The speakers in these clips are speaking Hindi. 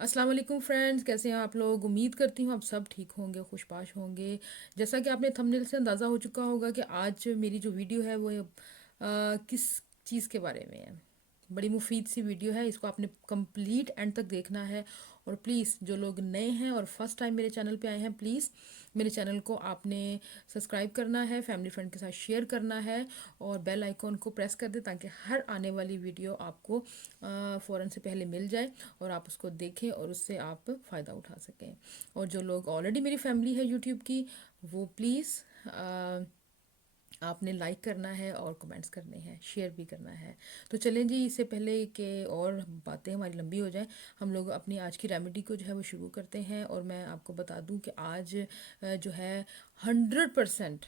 अस्सलाम वालेकुम फ्रेंड्स, कैसे हैं आप लोग। उम्मीद करती हूँ आप सब ठीक होंगे, खुशबाश होंगे। जैसा कि आपने थंबनेल से अंदाज़ा हो चुका होगा कि आज मेरी जो वीडियो है वो किस चीज़ के बारे में है। बड़ी मुफीद सी वीडियो है, इसको आपने कंप्लीट एंड तक देखना है। और प्लीज़ जो लोग नए हैं और फर्स्ट टाइम मेरे चैनल पे आए हैं, प्लीज़ मेरे चैनल को आपने सब्सक्राइब करना है, फैमिली फ्रेंड के साथ शेयर करना है और बेल आइकॉन को प्रेस कर दें ताकि हर आने वाली वीडियो आपको फ़ौरन से पहले मिल जाए और आप उसको देखें और उससे आप फ़ायदा उठा सकें। और जो लोग ऑलरेडी मेरी फैमिली है यूट्यूब की, वो प्लीज़ आपने लाइक करना है और कमेंट्स करने हैं, शेयर भी करना है। तो चलें जी, इससे पहले कि और बातें हमारी लंबी हो जाएं, हम लोग अपनी आज की रेमेडी को जो है वो शुरू करते हैं। और मैं आपको बता दूं कि आज जो है 100%,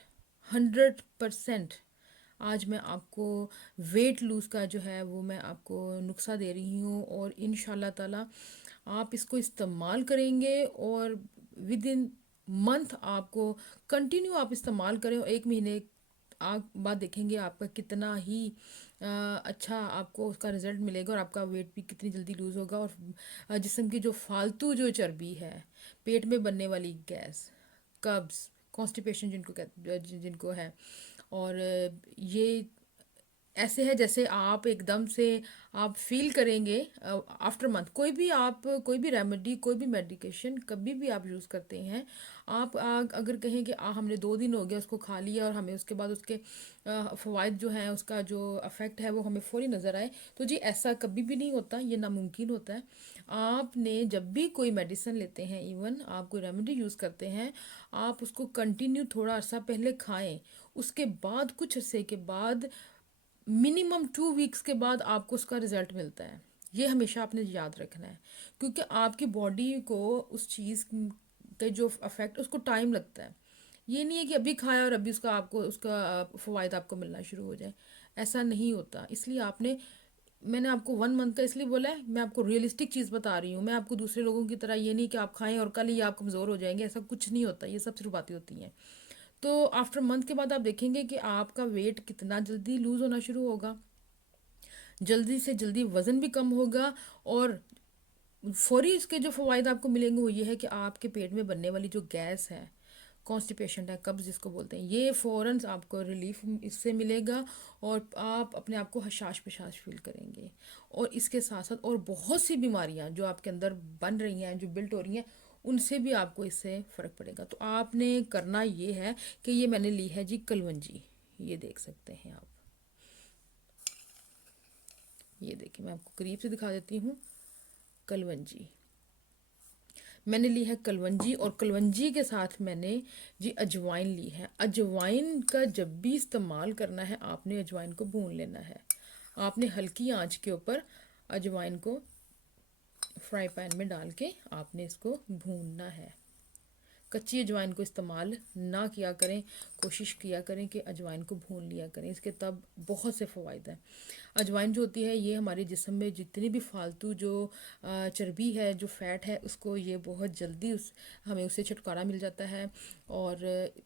100% आज मैं आपको वेट लूज़ का जो है वो मैं आपको नुस्खा दे रही हूँ। और इंशाल्लाह ताला आप इसको इस्तेमाल करेंगे और विद इन मंथ आपको कंटिन्यू आप इस्तेमाल करें और 1 महीने आप बाद देखेंगे आपका कितना ही अच्छा आपको उसका रिजल्ट मिलेगा और आपका वेट भी कितनी जल्दी लूज़ होगा। और जिस्म की जो फालतू जो चर्बी है, पेट में बनने वाली गैस, कब्ज़, कॉन्स्टिपेशन जिनको है, और ये ऐसे है जैसे आप एकदम से आप फील करेंगे आफ्टर मंथ। कोई भी रेमेडी, कोई भी मेडिकेशन कभी भी आप यूज़ करते हैं, आप अगर कहें कि हमने 2 दिन हो गया उसको खा लिया और हमें उसके बाद उसके फ़वाइद जो हैं, उसका जो अफेक्ट है वो हमें फ़ौरी नज़र आए, तो जी ऐसा कभी भी नहीं होता, ये नामुमकिन होता है। आपने जब भी कोई मेडिसिन लेते हैं, इवन आप कोई रेमेडी यूज़ करते हैं, आप उसको कंटिन्यू थोड़ा अर्सा पहले खाएं, उसके बाद कुछ अरसे के बाद मिनिमम 2 वीक्स के बाद आपको उसका रिजल्ट मिलता है। ये हमेशा आपने याद रखना है, क्योंकि आपकी बॉडी को उस चीज़ के जो अफेक्ट, उसको टाइम लगता है। ये नहीं है कि अभी खाया और अभी उसका आपको उसका फ़वाइद आपको मिलना शुरू हो जाए, ऐसा नहीं होता। इसलिए मैंने आपको 1 मंथ का इसलिए बोला है, मैं आपको रियलिस्टिक चीज़ बता रही हूँ। मैं आपको दूसरे लोगों की तरह ये नहीं कि आप खाएं और कल ही आप कमज़ोर हो जाएंगे, ऐसा कुछ नहीं होता, ये सब सिर्फ बातें होती हैं। तो आफ्टर मंथ के बाद आप देखेंगे कि आपका वेट कितना जल्दी लूज़ होना शुरू होगा, जल्दी से जल्दी वज़न भी कम होगा। और फौरी इसके जो फ़वाइद आपको मिलेंगे वो ये है कि आपके पेट में बनने वाली जो गैस है, कॉन्स्टिपेशन है, कब्ज़ जिसको बोलते हैं, ये फ़ौरन आपको रिलीफ इससे मिलेगा और आप अपने आप को हशाश पेशाश फील करेंगे। और इसके साथ साथ और बहुत सी बीमारियां जो आपके अंदर बन रही हैं, जो बिल्ट हो रही हैं, उनसे भी आपको इससे फ़र्क पड़ेगा। तो आपने करना ये है कि ये मैंने ली है जी कलवंजी, ये देख सकते हैं आप। ये देखिए, मैं आपको करीब से दिखा देती हूँ। कलवंजी मैंने ली है, कलवंजी। और कलवंजी के साथ मैंने जी अजवाइन ली है। अजवाइन का जब भी इस्तेमाल करना है, आपने अजवाइन को भून लेना है। आपने हल्की आंच के ऊपर अजवाइन को फ्राई पैन में डाल के आपने इसको भूनना है। कच्ची अजवाइन को इस्तेमाल ना किया करें, कोशिश किया करें कि अजवाइन को भून लिया करें, इसके तब बहुत से फ़वाइद हैं। अजवाइन जो होती है, ये हमारे जिस्म में जितनी भी फालतू जो चर्बी है, जो फ़ैट है, उसको ये बहुत जल्दी हमें उससे छुटकारा मिल जाता है। और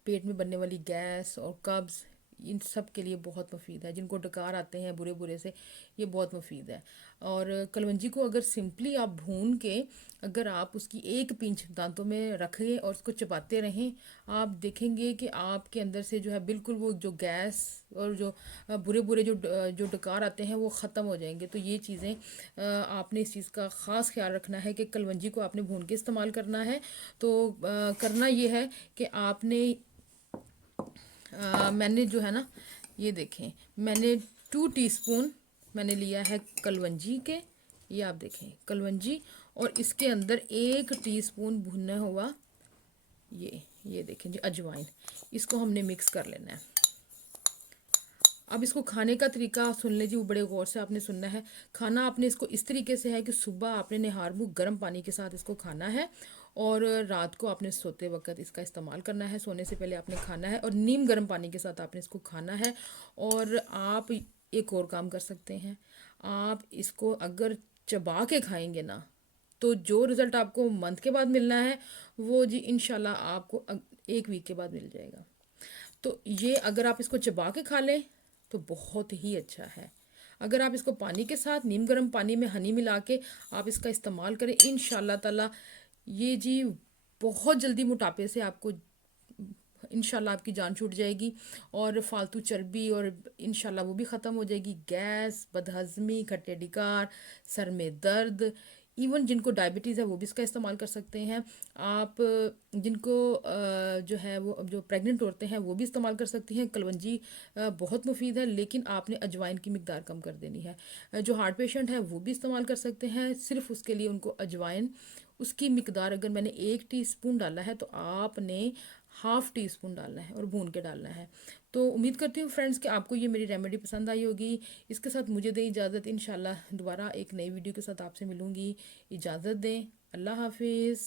पेट में बनने वाली गैस और कब्ज़, इन सब के लिए बहुत मुफीद है। जिनको डकार आते हैं बुरे बुरे से, ये बहुत मुफीद है। और कलवंजी को अगर सिंपली आप भून के, अगर आप उसकी एक पिंच दांतों में रखें और उसको चबाते रहें, आप देखेंगे कि आपके अंदर से जो है बिल्कुल वो जो गैस और जो बुरे बुरे जो डकार आते हैं वो ख़त्म हो जाएंगे। तो ये चीज़ें आपने इस चीज़ का ख़ास ख्याल रखना है कि कलवंजी को आपने भून के इस्तेमाल करना है। तो करना ये है कि आपने मैंने जो है ना, ये देखें, मैंने 2 टीस्पून मैंने लिया है कलवंजी के। ये आप देखें कलवंजी, और इसके अंदर 1 टीस्पून भुना हुआ ये देखें जी अजवाइन, इसको हमने मिक्स कर लेना है। अब इसको खाने का तरीका सुन लीजिए, वो बड़े गौर से आपने सुनना है। खाना आपने इसको इस तरीके से है कि सुबह आपने निहार मुँह गर्म पानी के साथ इसको खाना है, और रात को आपने सोते वक्त इसका इस्तेमाल करना है। सोने से पहले आपने खाना है और नीम गर्म पानी के साथ आपने इसको खाना है। और आप एक और काम कर सकते हैं, आप इसको अगर चबा के खाएंगे ना, तो जो रिज़ल्ट आपको मंथ के बाद मिलना है, वो जी इंशाल्लाह आपको 1 वीक के बाद मिल जाएगा। तो ये अगर आप इसको चबा के खा लें तो बहुत ही अच्छा है। अगर आप इसको पानी के साथ नीम गर्म पानी में हनी मिला के आप इसका इस्तेमाल करें, इंशाल्लाह ताला ये जी बहुत जल्दी मोटापे से आपको इंशाल्लाह आपकी जान छूट जाएगी, और फालतू चर्बी और इंशाल्लाह वो भी ख़त्म हो जाएगी। गैस, बदहज़मी, खट्टे डिकार, सर में दर्द, इवन जिनको डायबिटीज़ है वो भी इसका इस्तेमाल कर सकते हैं। आप जिनको जो है वो जो प्रेग्नेंट औरतें हैं वो भी इस्तेमाल कर सकती हैं। कलवंजी बहुत मुफीद है, लेकिन आपने अजवाइन की मिकदार कम कर देनी है। जो हार्ट पेशेंट है वो भी इस्तेमाल कर सकते हैं, सिर्फ उसके लिए उनको अजवाइन उसकी मिकदार अगर मैंने 1 टीस्पून डाला है तो आपने ½ टीस्पून डालना है और भून के डालना है। तो उम्मीद करती हूँ फ्रेंड्स कि आपको ये मेरी रेमेडी पसंद आई होगी। इसके साथ मुझे दें इजाज़त, इंशाल्लाह दोबारा एक नई वीडियो के साथ आपसे मिलूँगी। इजाज़त दें, अल्लाह हाफिज़।